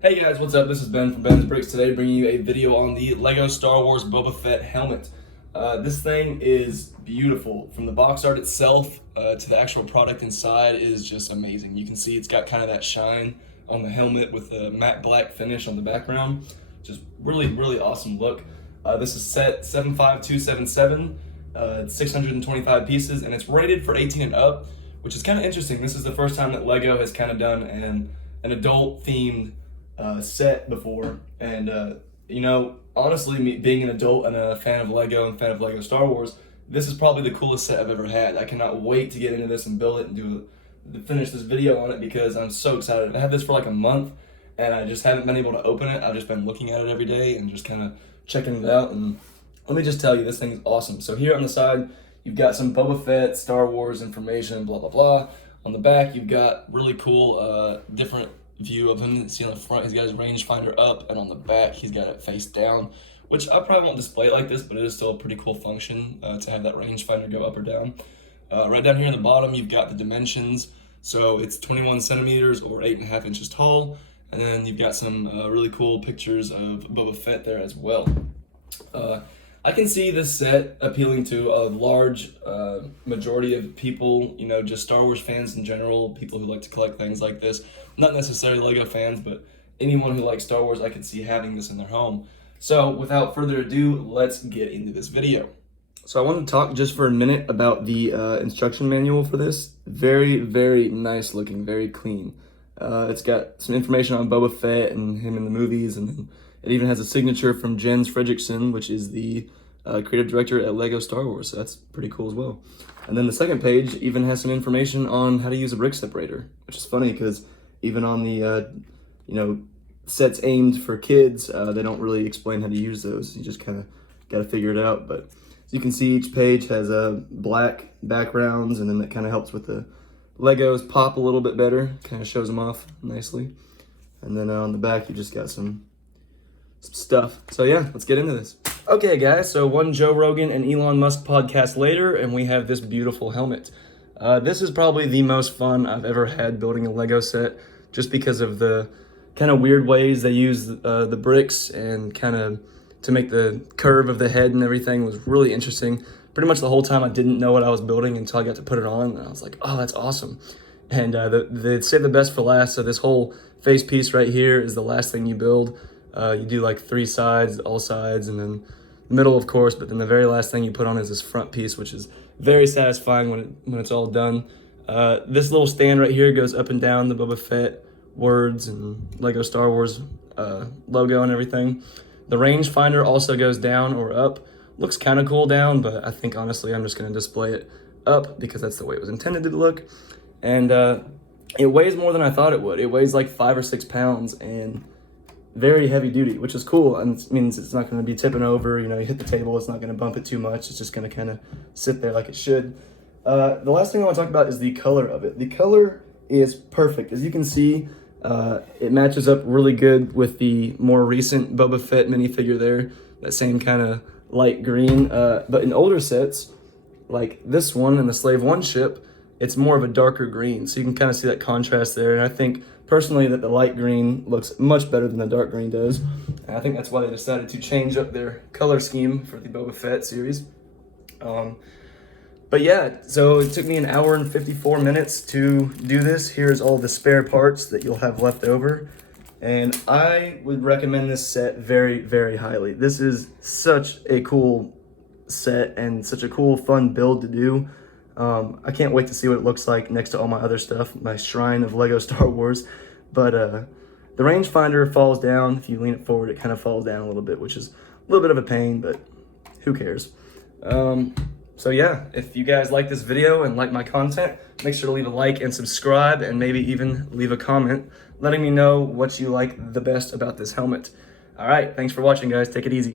Hey guys, what's up? This is Ben from Ben's Bricks today, bringing you a video on the LEGO Star Wars Boba Fett helmet. This thing is beautiful. From the box art itself to the actual product inside is just amazing. You can see it's got kind of that shine on the helmet with the matte black finish on the background. Just really awesome look. This is set 75277, 625 pieces, and it's rated for 18 and up, which is kind of interesting. This is the first time that LEGO has kind of done an adult themed set before, and honestly, me being an adult and a fan of LEGO and fan of LEGO Star Wars, this is probably the coolest set I've ever had. I cannot wait to get into this and build it and finish this video on it because I'm so excited. I've had this for like a month and I just haven't been able to open it. I've just been looking at it every day and just kind of checking it out, and let me just tell you, this thing is awesome. So here on the side, you've got some Boba Fett, Star Wars information, blah blah blah. On the back, you've got really cool different view of him. You see on the front, he's got his rangefinder up, and on the back, he's got it face down, which I probably won't display it like this, but it is still a pretty cool function to have that rangefinder go up or down. Right down here in the bottom, you've got the dimensions. So it's 21 centimeters or 8.5 inches tall, and then you've got some really cool pictures of Boba Fett there as well. I can see this set appealing to a large majority of people, just Star Wars fans in general, people who like to collect things like this. Not necessarily LEGO fans, but anyone who likes Star Wars, I could see having this in their home. So without further ado, let's get into this video. So I want to talk just for a minute about the instruction manual for this. Very nice looking, very clean. It's got some information on Boba Fett and him in the movies, and then it even has a signature from Jens Fredrickson, which is the creative director at LEGO Star Wars, so that's pretty cool as well. And then the second page even has some information on how to use a brick separator, which is funny because even on the sets aimed for kids, they don't really explain how to use those. You just kind of got to figure it out. But as you can see, each page has black backgrounds, and then that kind of helps with the Legos pop a little bit better, kind of shows them off nicely. And then on the back, you just got some stuff. So yeah, let's get into this. Okay guys, so one Joe Rogan and Elon Musk podcast later, and we have this beautiful helmet. This is probably the most fun I've ever had building a Lego set, just because of the kind of weird ways they use the bricks and kind of to make the curve of the head and everything was really interesting. Pretty much the whole time I didn't know what I was building until I got to put it on, and I was like, oh, that's awesome. And they say the best for last, so this whole face piece right here is the last thing you build. You do like 3 sides, all sides, and then the middle, of course, but then the very last thing you put on is this front piece, which is very satisfying when it's all done. This little stand right here goes up and down the Boba Fett words and LEGO Star Wars logo and everything. The rangefinder also goes down or up. Looks kind of cool down, but I think honestly I'm just going to display it up because that's the way it was intended to look. And it weighs more than I thought it would. It weighs like 5 or 6 pounds and very heavy duty, which is cool, and it means it's not going to be tipping over. You hit the table, it's not going to bump it too much. It's just going to kind of sit there like it should. The last thing I want to talk about is the color of it. The color is perfect. As you can see, it matches up really good with the more recent Boba Fett minifigure there, that same kind of light green. But in older sets, like this one and the Slave One ship, it's more of a darker green. So you can kind of see that contrast there. And I think personally that the light green looks much better than the dark green does. And I think that's why they decided to change up their color scheme for the Boba Fett series. But yeah, so it took me 1 hour and 54 minutes to do this. Here's all the spare parts that you'll have left over. And I would recommend this set very highly. This is such a cool set and such a cool, fun build to do. I can't wait to see what it looks like next to all my other stuff, my shrine of LEGO Star Wars. But the rangefinder falls down. If you lean it forward, it kind of falls down a little bit, which is a little bit of a pain, but who cares? So yeah, if you guys like this video and like my content, make sure to leave a like and subscribe, and maybe even leave a comment letting me know what you like the best about this helmet. All right, thanks for watching, guys. Take it easy.